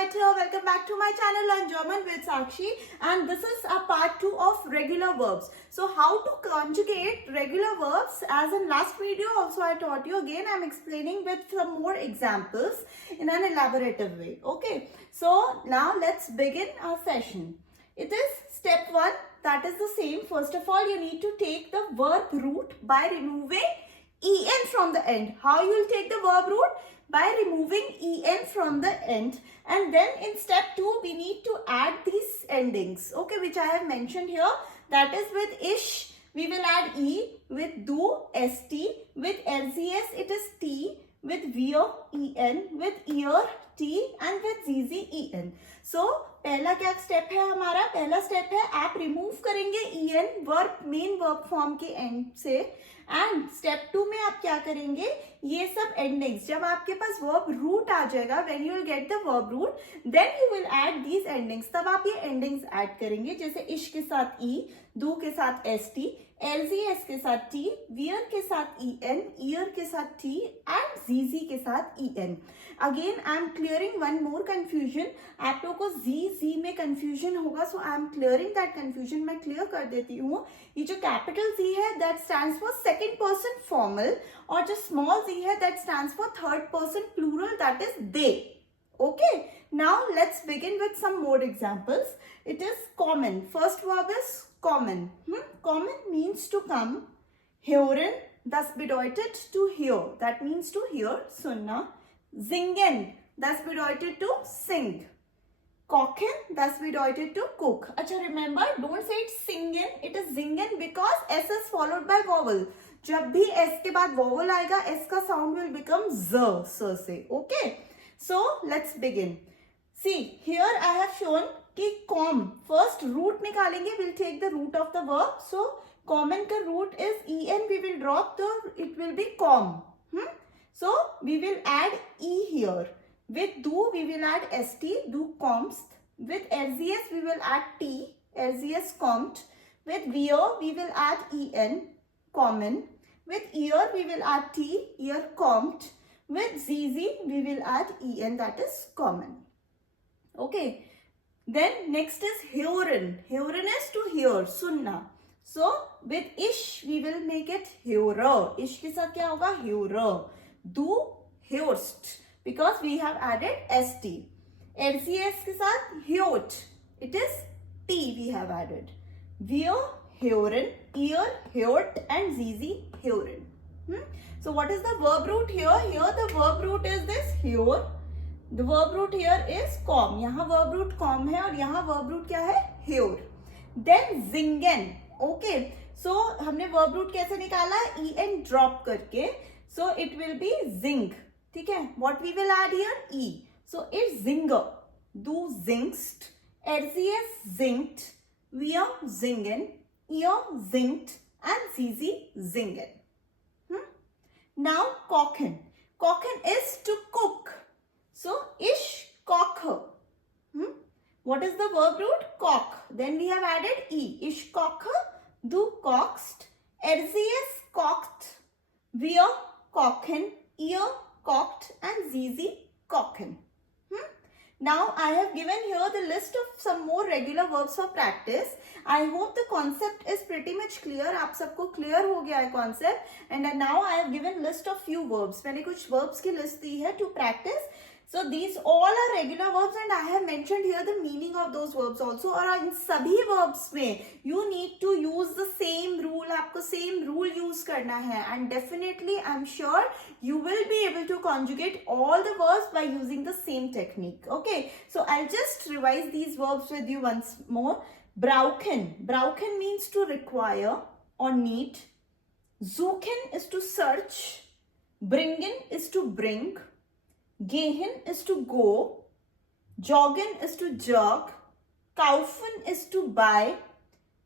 right here. Welcome back to my channel Learn German with Sakshi, and this is a part 2 of regular verbs. So how to conjugate regular verbs, as in last video also I taught you. Again I am explaining with some more examples in an elaborative way. Okay, so now let's begin our session. It is step 1, that is the same. First of all, you need to take the verb root by removing en from the end. How you will take the verb root? By removing en from the end, and then in step 2 we need to add these endings, okay, which I have mentioned here. That is, with ish we will add e, with do st, with lcs it is t, with veer en, with ear t, and with zz en. So पहला क्या step है हमारा? पहला step है आप remove करेंगे en verb main verb form के and से, एंड स्टेप 2 में आप क्या करेंगे? ये सब एंडिंग्स, जब आपके पास वर्ब रूट आ जाएगा, when you will get the verb root, then you will add these endings. तब आप ये एंडिंग्स ऐड करेंगे, जैसे इश के साथ ई, डू के साथ एस टी, एलजीएस के साथ टी, वियर के साथ ई एन, ईयर के साथ टी, एंड जीजी के साथ E N. Again I am clearing one more confusion. आप लोगों को जी में कंफ्यूजन होगा, so I am clearing that confusion. मैं क्लियर कर देती हूँ. ये जो कैपिटल जी है that stands for second person formal, और जो स्मॉल जी है that stands for third person plural, that is they. Okay, now let's begin with some more examples. It is common. First verb is common. Common means to come. Hören, das bedeutet to hear. That means to hear, sunna. Singen, das bedeutet to sing. Kochen, das bedeutet to cook. Acha, remember, don't say it singen, it is singen because s is followed by vowel. जब भी s के बाद vowel आएगा, s का sound will become z, s से. Okay. So let's begin. See, here I have shown कि com, first root निकालेंगे, we'll take the root of the verb. So common का root is en, we will drop, so it will be com. So we will add e here. With do we will add st, do comst. With lcs we will add t, lcs comt. With veer we will add en, common. With ear we will add t, ear comt. With zz we will add en, that is common. Okay. Then next is hören. Hören is to hear, sunna. So with ish we will make it hörer. Ish के साथ क्या होगा? hörer. Do hörst because we have added st. lcs के साथ hört. It is t we have added. Wir hören, ear hört, and zz hören. So what is the verb root here? Here the verb root is this, hear. The verb root here is com. यहाँ verb root com है और यहाँ verb root क्या है? hear. Then singen. Okay. So हमने verb root कैसे निकाला? en drop करके. So it will be sing. ठीक है? What we will add here? e. So it's singer. Du singst. lcs singt. Wir singen. Ihr singt. And zz singen. Now kochen. Kochen is to cook. So ich koche. What is the verb root? Koch. Then we have added e. Ich koche. Du kochst. lcs kocht. Wir kochen. Ihr kocht. And zz kochen. Now I have given here the list of some more regular verbs for practice. I hope the concept is pretty much clear. आप सबको clear हो गया है concept. And now I have given list of few verbs. मैंने कुछ verbs की list दी है to practice. So these all are regular verbs, and I have mentioned here the meaning of those verbs also. और इन सभी verbs में you need to use the same rule. आपको same rule use करना है, and definitely I'm sure you will be able to conjugate all the verbs by using the same technique. Okay, so I'll just revise these verbs with you once more. Brauchen. Brauchen means to require or need. Suchen is to search. Bringen is to bring. Gehen is to go. Joggen is to jog. Kaufen is to buy.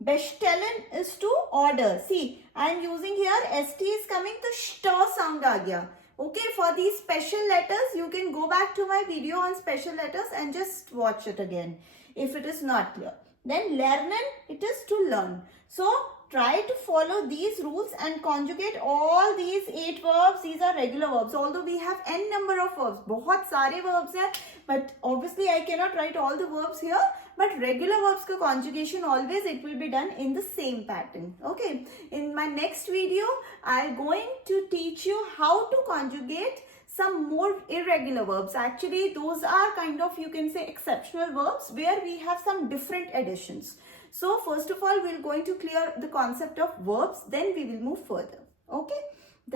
Bestellen is to order. See, I am using here st is coming, to st sound aa gaya. Okay, for these special letters you can go back to my video on special letters and just watch it again if it is not clear. Then lernen, it is to learn. So try to follow these rules and conjugate all these 8 verbs. These are regular verbs. Although we have n number of verbs, बहुत सारे verbs हैं, but obviously I cannot write all the verbs here. But regular verbs ka conjugation always it will be done in the same pattern. Okay. In my next video, I'm going to teach you how to conjugate some more irregular verbs. Actually, those are kind of, you can say, exceptional verbs where we have some different additions. So first of all, we're going to clear the concept of verbs. Then we will move further. Okay.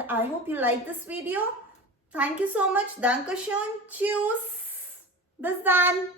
I hope you like this video. Thank you so much. Dankeschön. Tschüss. Bis dann.